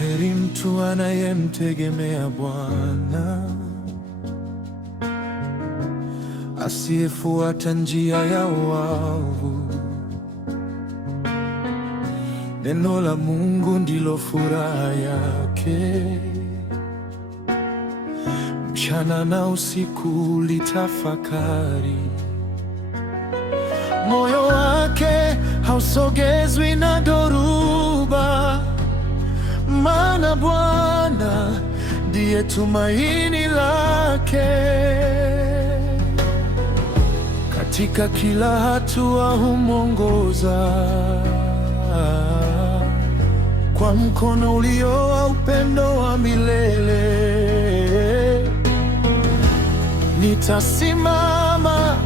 Heri mtu anayemtegemea Bwana, asiyefuata njia ya waovu. Neno la Mungu ndilo furaha yake, mchana na usiku litafakari. Moyo wake hausogezwi na dhoruba, maana Bwana ndiye tumaini lake. Katika kila hatua humwongoza, kwa mkono ulio wa upendo wa milele. Nitasimama,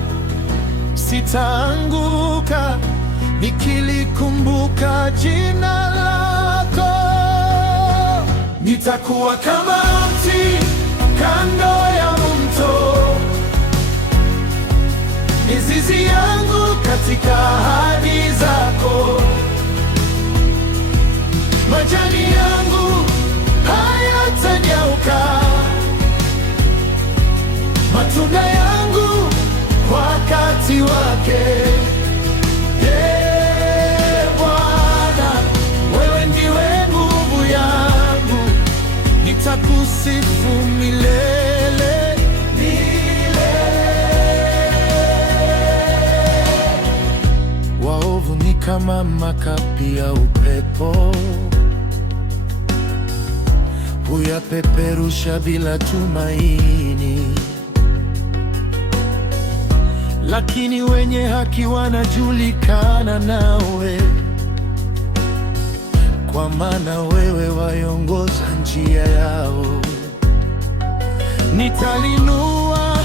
sitaanguka, nikilikumbuka jina lako. Nitakuwa kama mti kando ya mto, mizizi yangu katika ahadi zako. Majani yangu hayatanyauka, matunda yangu wakati wake. Bwana, wewe ndiwe nguvu yangu, nitakusifu milele milele. Waovu ni kama makapi ya upepo, huyapeperusha bila tumaini. Lakini wenye haki wanajulikana nawe, kwa maana wewe waiongoza njia yao. Nitalinua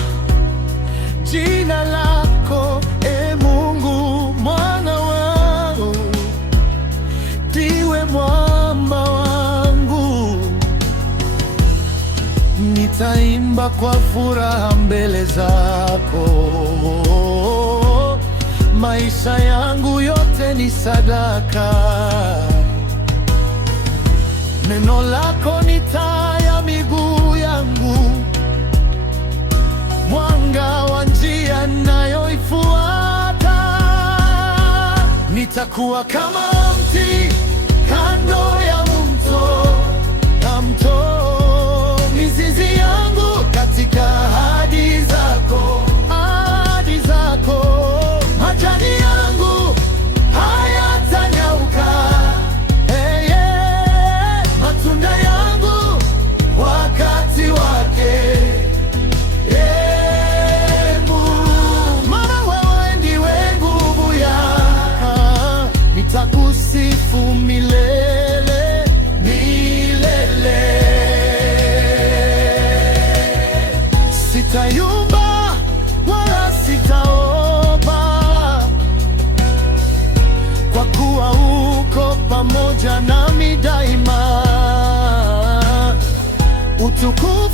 jina lako, e Mungu, Bwana wangu, ndiwe mwamba wangu. Nitaimba kwa furaha mbele zako, maisha yangu yote ni sadaka. Neno lako ni taa ya miguu yangu, mwanga wa njia ninayoifuata. Nitakuwa kama mti kando ya mto, mizizi yangu katika ahadi zako, ahadi zako. Majani yangu hayatanyauka, matunda yangu wakati wake. Maana wewe ndiwe nguvu yangu, nitakusifu milele milele. Sitayumba wala sitaogopa, kwa kuwa uko pamoja nami daima. Utukufu